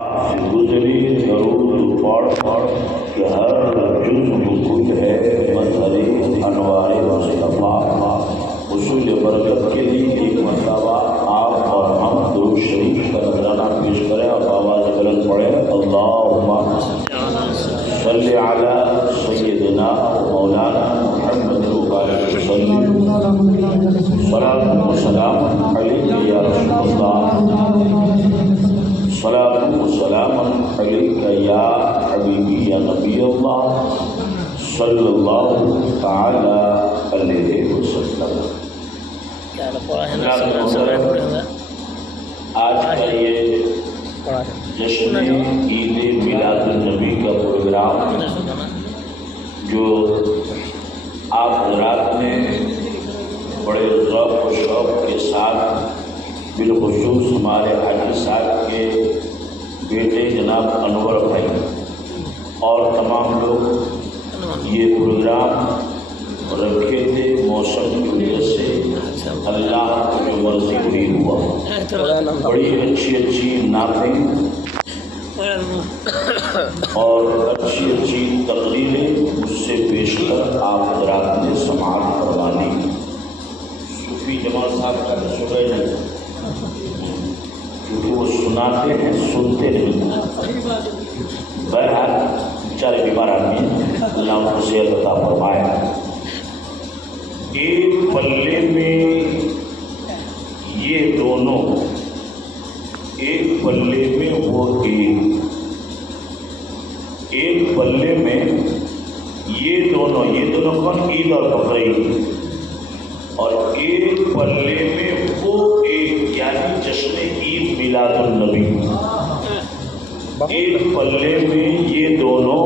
گزری ضرور پڑھ کہ ہر جز وجود ہے مظہری انوار مصطفیٰ حصول برکت کے لیے ایک مرتبہ آپ اور ہم درود شریف کا نذرانہ پیش کریں اور آواز بلند پڑھیں اللہم صلی علی سیدنا مولانا محمد وبارک وسلم صلاۃ و سلام علیک یا رسول اللہ صلاۃ و سلام علیک یا حبیبی یا نبی اللہ صلی اللہ تعالی علیہ وسلم۔ آج کا یہ جشن عید میلاد النبی کا پروگرام جو آپ حضرات نے بڑے ذوق و شوق کے ساتھ بالخصوص ہمارے حاجی صاحب کے بیٹے جناب انور بھائی اور تمام لوگ یہ پروگرام رکھے تھے، موسم کی وجہ سے اللہ کی مرضی ہوئی ہوا، بڑی اچھی نعتیں اور اچھی تقریریں اس سے پیش کر آپ حضرات نے سماعت کروانی۔ صوفی جماعت صاحب کا شکر نہیں، کیونکہ وہ سناتے ہیں سنتے نہیں۔ بہرحال بیچارے بیمار آدمی ہیں، اللہ ان کو صحت عطا فرمائے۔ ایک پلے میں یہ دونوں، ایک پلے میں وہ ایک پلے میں یہ دونوں کون؟ عید اور بقرعید، اور ایک پلے میں وہ ایک یعنی جشن عید میلاد النبی۔ ایک پلے میں یہ دونوں،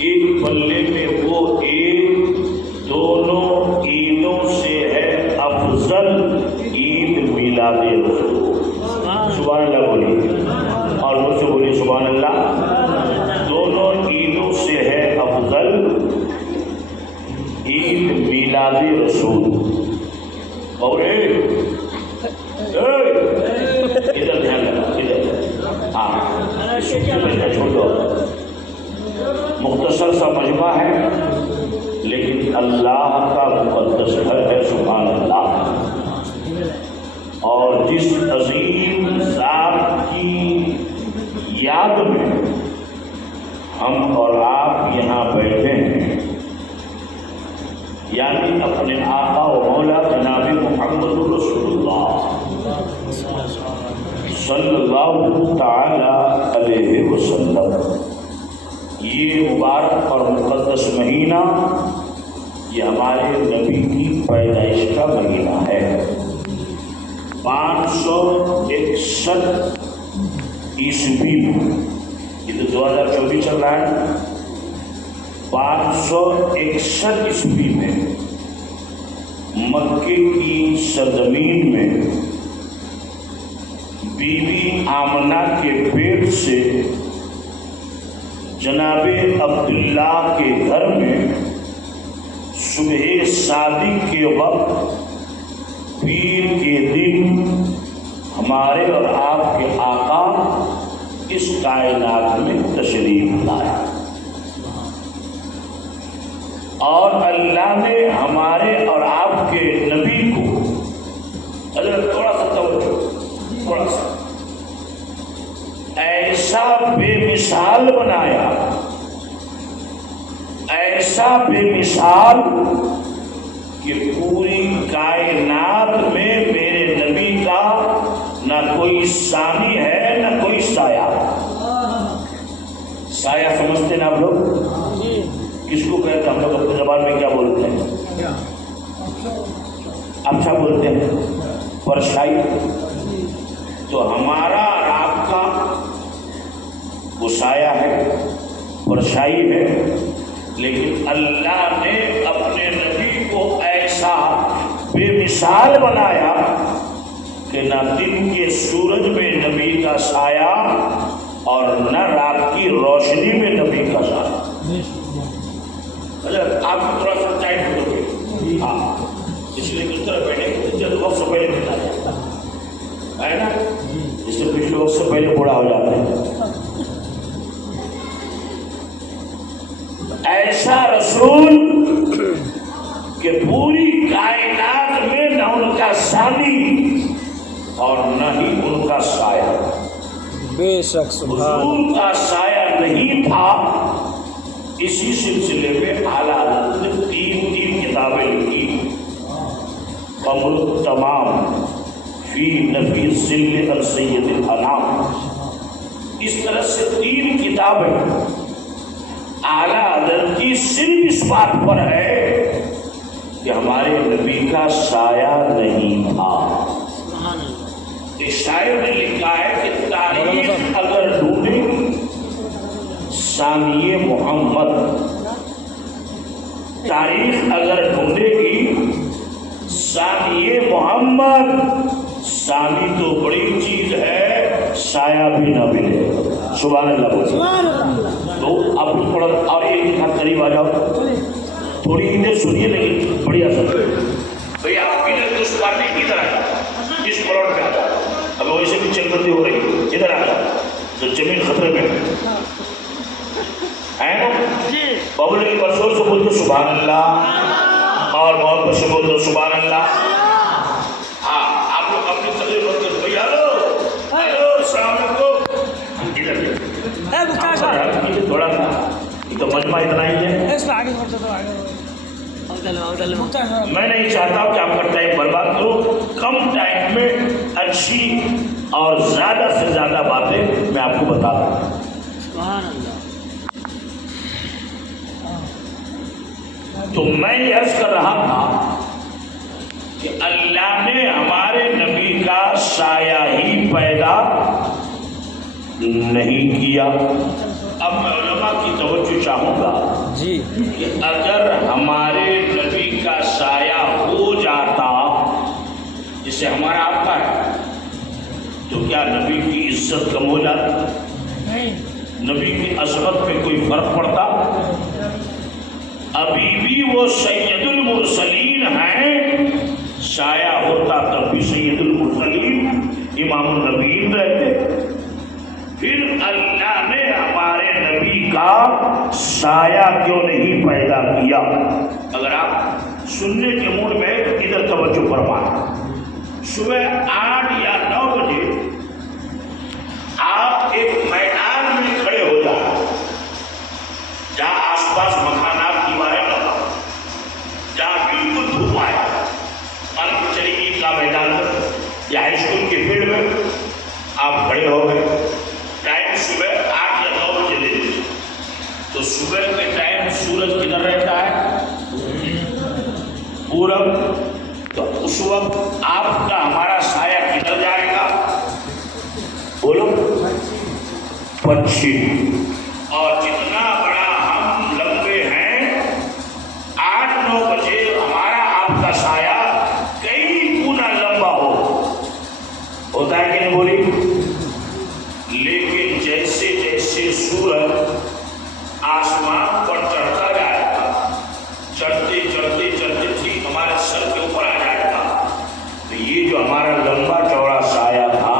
ایک پلے میں وہ ایک، دونوں عیدوں سے ہے افضل عید میلاد رسول۔ سبحان اللہ بولی اور مجھ سے بولی سبحان اللہ۔ دونوں عیدوں سے ہے افضل عید میلاد رسول۔ اور ادھر دھیان لگا، ادھر ہاں چھوڑ دو، مختصر سا مجمع ہے لیکن اللہ کا مقدس گھر ہے، سبحان اللہ۔ اور جس عظیم ذات کی یاد میں ہم اور آپ یہاں بیٹھے ہیں، یعنی اپنے آقا و مولا جناب محمد رسول اللہ صلی اللہ تعالی علیہ وسلم، یہ مبارک اور مقدس مہینہ یہ ہمارے نبی کی پیدائش کا مہینہ ہے۔ 561 عیسوی میں، یہ تو 2024 چل رہا ہے، 561 عیسوی میں مکے کی سرزمین میں بی بی آمنہ کے پیٹ سے جناب عبداللہ کے گھر میں صبح شادی کے وقت پیر کے دن ہمارے اور آپ کے آقا اس کائنات میں تشریف لائے، اور اللہ نے ہمارے اور آپ کے نبی کو حضرت تھوڑا سا توجہ، تھوڑا سا ایسا بے مثال بنایا، ایسا بے مثال کہ پوری کائنات میں میرے نبی کا نہ کوئی ثانی ہے نہ کوئی سایہ۔ سایہ سمجھتے نا آپ لوگ؟ کس کو کہتے ہیں؟ ہم لوگ اپنی زبان میں کیا بولتے ہیں؟ اچھا بولتے ہیں پرچھائی۔ تو ہمارا اور آپ کا وہ سایہ ہے، پرچھائی ہے، لیکن اللہ نے اپنے نبی کو ایسا بے مثال بنایا کہ نہ دن کے سورج میں نبی کا سایہ اور نہ رات کی روشنی میں نبی کا سایہ۔ آپ کو تھوڑا سا ٹائٹ ہو گئے، ہاں اس لیے کس طرح بیٹھے جب وقت سے پہلے بتا ہے نا، اس سے پچھلے وقت سے پہلے بوڑھا ہو جاتا ہے۔ ایسا رسول کہ پوری کائنات میں نہ ان کا ثانی اور نہ ہی ان کا سایہ، بے شک سبحان حضور کا سایہ نہیں تھا۔ اسی سلسلے میں اعلیٰ حضرت نے تین کتابیں لکھی، قمر التمام فی نفی ظل عن سید الانام۔ اس طرح سے تین کتابیں اعلیٰ حضرت کی صرف اس بات پر ہے کہ ہمارے نبی کا سایہ نہیں تھا۔ ایک شاعر نے لکھا ہے کہ تاریخ اگر ڈھونڈے ثانی محمد، تاریخ اگر ڈھونڈے گی ثانی محمد، ثانی تو بڑی چیز ہے، سایہ بھی نہ ملے۔ سبحان اللہ۔ تو اب تھوڑا اور ایک ہاتھ قریب آ جاؤ، تھوڑی ادھر سنیے لیکن بڑی اثر ہے بھئی آپ ادھر اس پارٹی کی طرح اس پلاٹ پہ آ جاؤ، اب ویسے بھی چل بندی ہو رہی ہے، ادھر آ جاؤ تو زمین خطرے میں ہے نا۔ بابل کے برسور سے بولتے سبحان اللہ، اور بہت بس سے بولتے سبحان اللہ۔ ہاں آپ لوگ اپنی تقریر بند کرو بھئی ہلو ہلو السلام علیکم، ادھر تھوڑا سا یہ تو مجمع اتنا ہی ہے۔ میں نہیں چاہتا کہ آپ کا ٹائم برباد کرو، کم ٹائم میں اچھی اور زیادہ سے زیادہ باتیں میں آپ کو بتا دوں۔ تو میں یہ عرض کر رہا تھا کہ اللہ نے ہمارے نبی کا سایہ ہی پیدا نہیں کیا۔ اب میں علماء کی توجہ چاہوں گا جی کہ اگر ہمارے نبی کا سایہ ہو جاتا جسے ہمارا آپ کا ہے تو کیا نبی کی عزت کم ہو جاتی؟ نبی کی عظمت پہ کوئی فرق پڑتا؟ ابھی بھی وہ سید المرسلین ہیں، سایہ ہوتا تب بھی سید المرسلین امام النبیین رہتے۔ پھر اللہ نے ہمارے نبی کا سایہ کیوں نہیں پیدا کیا؟ اگر آپ سننے کے موڈ میں ادھر توجہ فرمائیں، صبح 8 یا 9 بجے آپ ایک میدان میں کھڑے ہو جائیں جہاں آس پاس مکانات دیواریں نہ ہوں، جہاں بالکل دھوپ آئے، مان کے چلیے عید کا میدان یا ہائی اسکول کے فیلڈ میں آپ کھڑے ہو گئے، ٹائم صبح 8 یا 9 بجے لے لیجیے، تو صبح کے ٹائم سورج کدھر رہتا ہے؟ پورب، تو اس وقت آپ کا ہمارا سایہ کدھر جائے گا؟ بولو پچھم۔ اور جتنا بڑا ہم لمبے ہیں 8-9 بجے ہمارا آپ کا سایہ کئی گنا لمبا ہوتا ہے کہ نہیں بولی؟ لیکن جیسے جیسے سورج آسمان پر چڑھتا جائے گا، چڑھتے چڑھتے چڑھتے ٹھیک ہمارے سر کے اوپر آ جائے گا، تو یہ جو ہمارا لمبا چوڑا سایہ تھا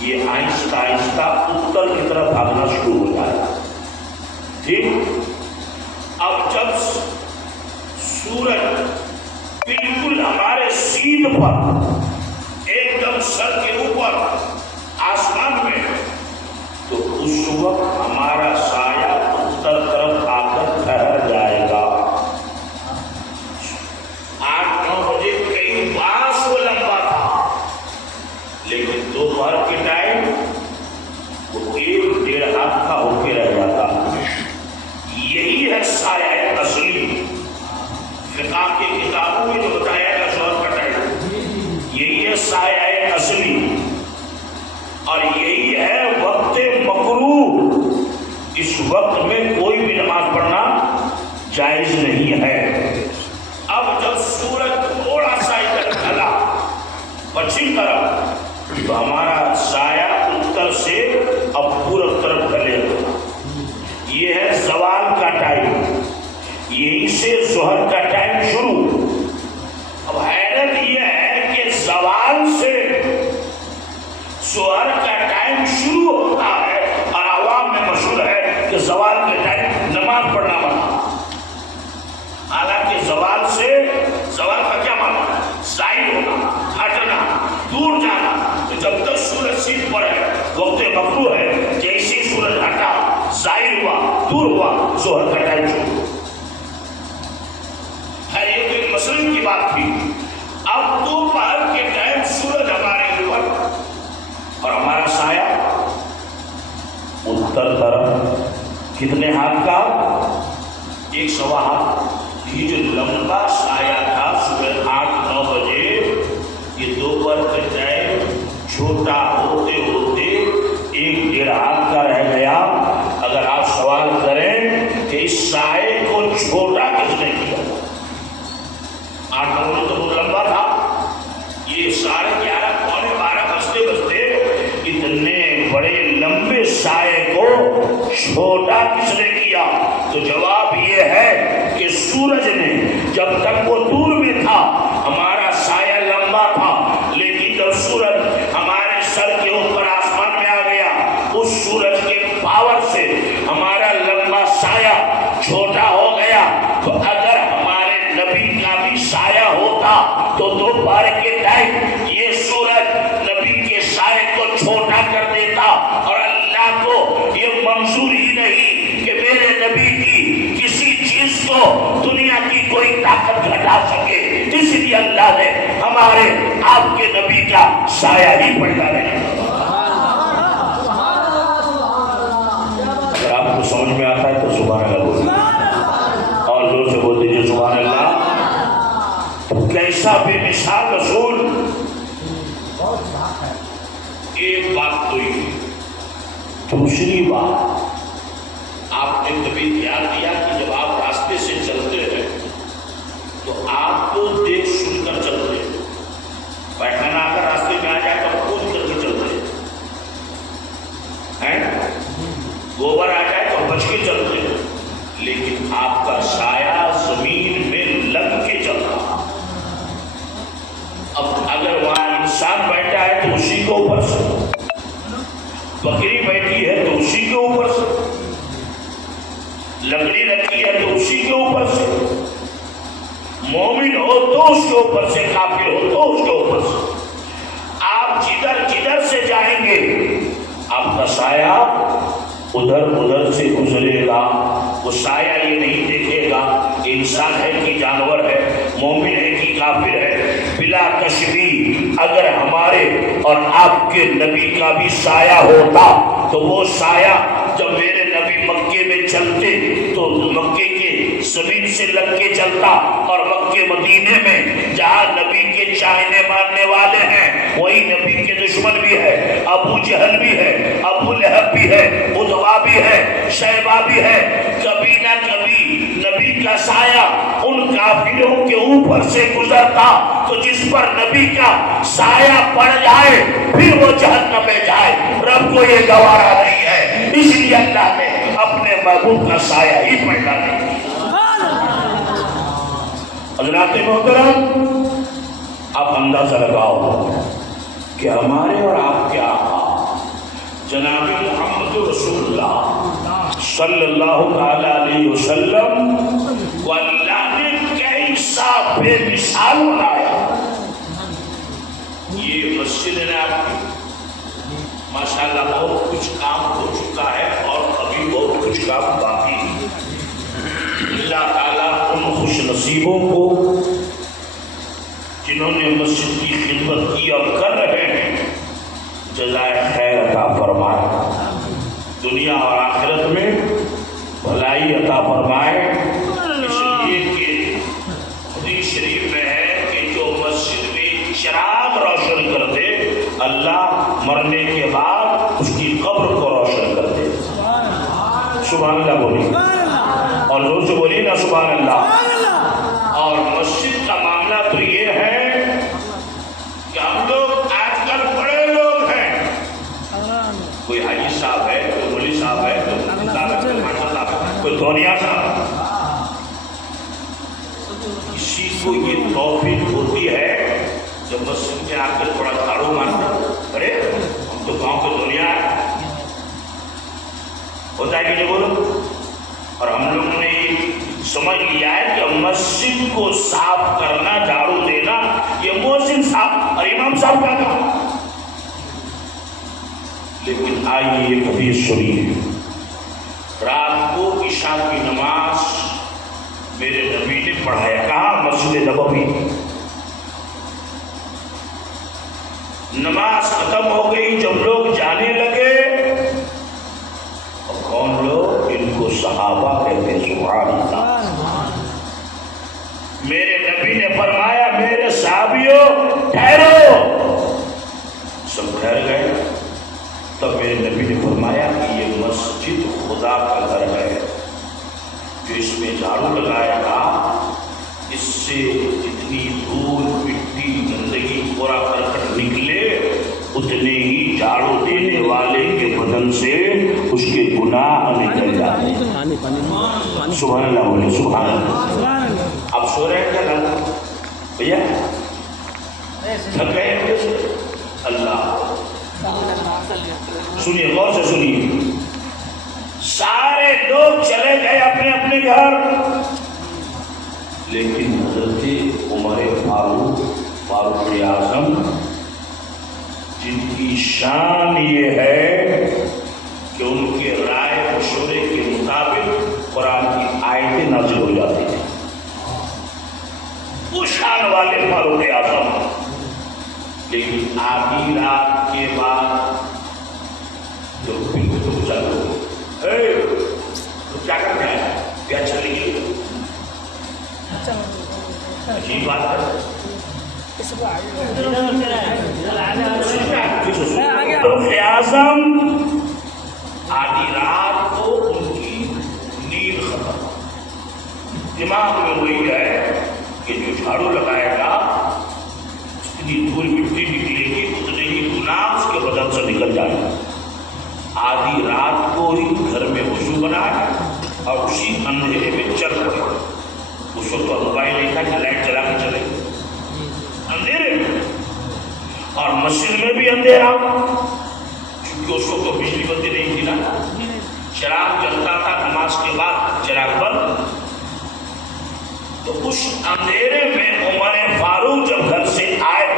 یہ آہستہ آہستہ اتر کی طرف بھاگنا شروع ہو جائے گا۔ ٹھیک، اب جب سورج بالکل ہمارے سیدھ پر ایک دم سر کے اوپر آسمان میں، تو اس وقت ہمارا سایہ اتر طرف آ کر ٹھہر جائے گا۔ 8-9 بجے کئی باس وہ لمبا تھا، لیکن دوپہر کے ٹائم وہ 1-1.5 ہاتھ کا ہو کے رہ جاتا۔ یہی ہے سایہ اصلی۔ فقہ کی کتابوں میں جو بتایا گا شور کا ٹائم، یہی ہے سایہ اصلی، اور یہی ہے وقت مکروہ۔ مقطوع ہے، جیسے ہی سورج ہٹا، ظاہر ہوا، دور ہوا، ظہر کا ٹائم شروع۔ ہے یہ تو ایک مثلاً کی بات تھی۔ اب دوپہر کے ٹائم سورج ہمارے اوپر اور ہمارا سایہ اتر طرف کتنے ہاتھ کا؟ 1.25 ہاتھ۔ یہ جو لمبا سایہ تھا صبح 8-9 بجے، یہ دوپہر کے ٹائم چھوٹا ہوتے ہوتے 1-1.5 ہاتھ کا رہ گیا۔ اگر آپ سوال کریں کہ اس سائے کو چھوٹا کس نے کیا؟ 8-9 بجے تو بہت لمبا تھا، یہ 11:30 پونے 12 بجتے بجتے اتنے بڑے لمبے سائے کو چھوٹا کس نے کیا؟ تو جواب یہ ہے کہ سورج نے، جب تک وہ دور میں تھا ہمارا سایہ لمبا تھا، لیکن جب سورج ہمارے سر کے اوپر آسمان میں آ گیا، اس سورج کے پاور سے ہمارا لمبا سایہ چھوٹا ہو گیا۔ تو اگر ہمارے نبی کا بھی سایہ ہوتا تو دوپہر کے ٹائم یہ سورج نبی کے سائے کو چھوٹا کر دیتا، اور اللہ کو یہ منظور ہی نہیں کہ میرے نبی کی کسی چیز کو دنیا کی کوئی طاقت گھٹا سکے، اس لیے اللہ نے ہمارے آپ کے نبی کا سایہ ہی پیدا نہیں۔ اگر آپ کو سمجھ میں آتا ہے تو سبحان اللہ بولیے، اور زور سے بول دیجیے سبحان اللہ۔ کیسا بے مثال رسول! ایک بات تو یہ، دوسری بات آپ نے کبھی دھیان دیا کہ جب آپ راستے سے چلتے ہیں تو آپ کو دیکھ سن کر چلتے ہیں؟ پیخانہ اگر راستے میں آ جائے تو کود کر کے چلتے ہیں، گوبر آ جائے تو بچ کے چلتے ہیں، لیکن آپ کا سایہ زمین میں لگ کے چلتا۔ اب اگر وہاں انسان بیٹھا ہے تو اسی کے اوپر سے، بکری بیٹھی ہے تو اسی کے اوپر سے، لکڑی رکھی ہے تو اسی کے اوپر سے، مومن ہو تو اس کے اوپر سے، کافر ہو تو اس کے اوپر سے۔ آپ جدھر جدھر سے جائیں گے آپ کا سایہ ادھر سے گزرے گا۔ وہ سایہ یہ نہیں دیکھے گا کہ انسان ہے کہ جانور ہے، مومن ہے کہ کافر ہے۔ بلا تشبیہ اگر ہمارے اور آپ کے نبی کا بھی سایہ ہوتا تو وہ سایہ جب میرے نبی مکے میں چلتے تو مکے کے زمین سے لگ کے چلتا، اور مکے مدینے میں جہاں نبی کے چاہنے ماننے والے ہیں وہی نبی کے دشمن بھی ہے، ابو جہل بھی ہے، ابو لہب بھی ہے، عتبہ بھی ہے، شیبہ بھی ہے۔ کبھی نہ کبھی نبی کا سایہ ان کافروں کے اوپر سے گزرتا، تو جس پر نبی کا سایہ پڑ جائے پھر وہ جہنم میں جائے۔ رب کو یہ گوارا نہیں ہے، اس لیے اللہ نے اپنے محبوب کا سایہ ہی پیدا نہیں کیا۔ حضرات محترم، آپ اندازہ لگاؤ کہ ہمارے اور آپ کے آقا جناب محمد رسول اللہ صلی اللہ علیہ وسلم کو اللہ نے کیسا بے مثال بنایا۔ یہ مسجد نے آپ کی ماشاءاللہ بہت کچھ کام ہو چکا ہے اور ابھی بہت کچھ کام باقی ہے۔ اللہ تعالیٰ ان خوش نصیبوں کو جنہوں نے مسجد کی خدمت کی اور کر رہے ہیں جزائے خیر عطا فرمائے، دنیا اور آخرت میں بھلائی عطا فرمائے۔ اس لیے کہ حدیث شریف میں ہے کہ جو مسجد میں چراغ روشن کر دے اللہ مرنے کے بعد اس کی قبر کو روشن کر دے۔ سبحان اللہ بولی، اور زور سے بولی نا سبحان اللہ۔ اور مسجد کا معاملہ تو یہ ہے کہ ہم لوگ آج کل بڑے لوگ ہیں، کوئی حاجی صاحب ہے، کوئی مولی صاحب ہے، کوئی ماشاء اللہ کوئی دھونیا صاحب، کسی کو یہ توفیق ہوتی ہے جب مسجد میں آ کر تھوڑا جھاڑو مارتا، ارے ہم تو گاؤں کے دنیا ہے، ہوتا ہے کہ نہیں بولو؟ اور ہم لوگوں نے سمجھ لیا ہے کہ مسجد کو صاف کرنا، جھاڑو دینا یہ مؤذن صاحب اور امام صاحب کا کام، لیکن آئیے ایک حدیث سنیے. رات کو عشاء کی نماز میرے نبی نے پڑھایا. کہاں؟ مسجد نبوی. نماز ختم ہو گئی. جب لوگ جانے لگے، اور کون لوگ؟ ان کو صحابہ کہتے ہیں. سبحان اللہ. میرے نبی نے فرمایا میرے صحابیوں ٹھہرو. سب ٹھہر گئے. تب میرے نبی نے فرمایا کہ یہ مسجد خدا کا گھر ہے، جو اس میں جھاڑو لگائے گا، اس سے جتنی دھول مٹی گندگی پورا کرکٹ نکلے، اتنے ہی جھاڑو دینے والے کے بدن سے اس کے گناہ نکل جاتے ہیں. سبحان اللہ بولے. سبحان اللہ. آپ سو رہے ہیں کیا بھیا؟ تھک گئے ہیں؟ اللہ. سنیے، غور سے سنیے. سارے لوگ چلے گئے اپنے اپنے گھر، لیکن حضرت عمر فاروق اعظم، جن کی شان یہ ہے کہ ان کے رائے مشورے کے مطابق قرآن کی آیتیں نازل ہو جاتی ہیں، وہ شان والے فاروق اعظم. لیکن آدھی رات کے بعد جو بالکل چلو تو کیا کرتے ہیں؟ کیا چلے گی؟ عجیب بات ہے. اعظم آدھی رات کو ان کی نیند ختم. دماغ میں وہی ہے کہ جو جھاڑو لگائے گا، جتنی دھول مٹی نکلے گی، اتنے ہی گناہ اس کے بدن سے نکل جائے گا. آدھی رات کو ہی گھر میں وضو بنائے اور اسی اندھیرے میں چل پڑے. اس وقت تو موبائل نہیں تھا کہ لائٹ جلا کے چلے، اندھیرے میں. اور مسجد میں بھی اندھیرا، کیونکہ اس وقت تو بجلی بتی نہیں تھی نا، چراغ جلتا تھا نماز کے بعد، چراغ بند. تو اس اندھیرے میں عمر فاروق جب گھر سے آئے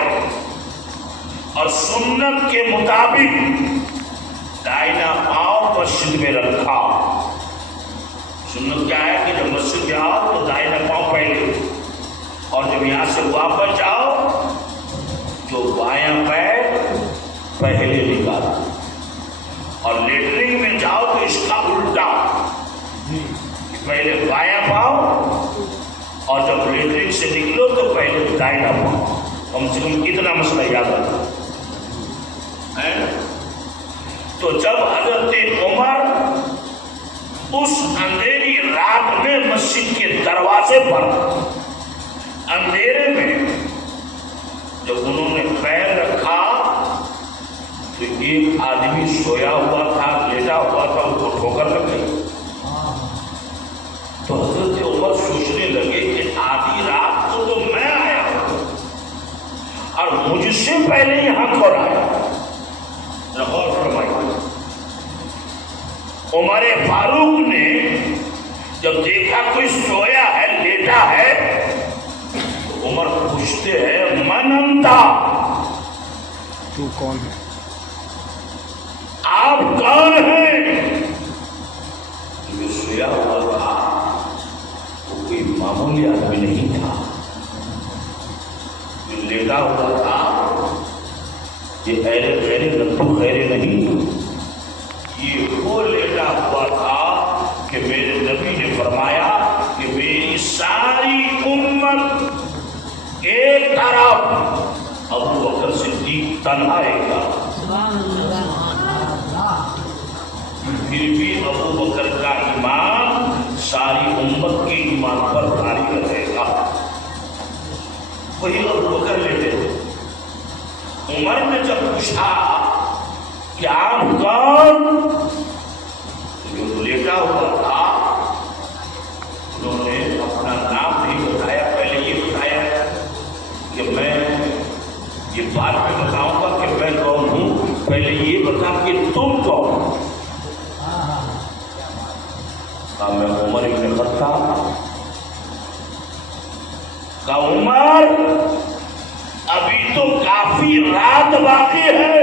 اور سنت کے مطابق دائنا پاؤں مسجد میں رکھا. سنت کیا ہے کہ جب مسجد میں آؤ تو دائنا پاؤں پہلے، اور جب یہاں سے واپس جاؤ تو بایاں پیر پہلے نکالا، اور لیٹرنگ میں جاؤ تو اس کا الٹا، پہلے بایاں پاؤں، اور جب لیٹرنگ سے نکلو تو پہلے دائنا پاؤں. کم سے کم اتنا مسئلہ یاد رکھو. تو جب حضرت عمر اس اندھیری رات میں مسجد کے دروازے پر اندھیرے میں جب انہوں نے پیر رکھا تو ایک آدمی سویا ہوا تھا، لیٹا ہوا تھا، ان کو ٹھوکر لگ گئی. تو حضرت عمر سوچنے لگے کہ آدھی رات کو تو میں آیا ہوں اور مجھ سے پہلے یہاں کون آیا. غور فرمائیے. عمر فاروق نے جب دیکھا کوئی سویا ہے، لیٹا ہے، تو عمر پوچھتے ہیں من انتا، تو کون ہے؟ آپ کون ہیں؟ جو سویا ہوا تھا وہ کوئی معمولی آدمی نہیں تھا. جو لیٹا ہوا تھا یہ ایرے غیرے لطف خیرے نہیں، یہ وہ لیٹا ہوا تھا کہ میرے نبی نے فرمایا کہ میری ساری امت ایک طرف، ابو بکر صدیق تنہا ایک طرف. پھر بھی ابو بکر کا ایمان ساری امت کے ایمان پر بھاری رہے گا. وہی ابو بکر لیٹے تھے. عمر نے جب پوچھا کہ آپ کون، جو لیٹا ہوا تھا انہوں نے اپنا نام نہیں بتایا، پہلے یہ بتایا کہ میں یہ بات میں بتاؤں گا کہ میں کون ہوں، پہلے یہ بتا کہ تم کون. میں عمر ابن خطاب. کا عمر ابھی تو کافی رات باقی ہے،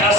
10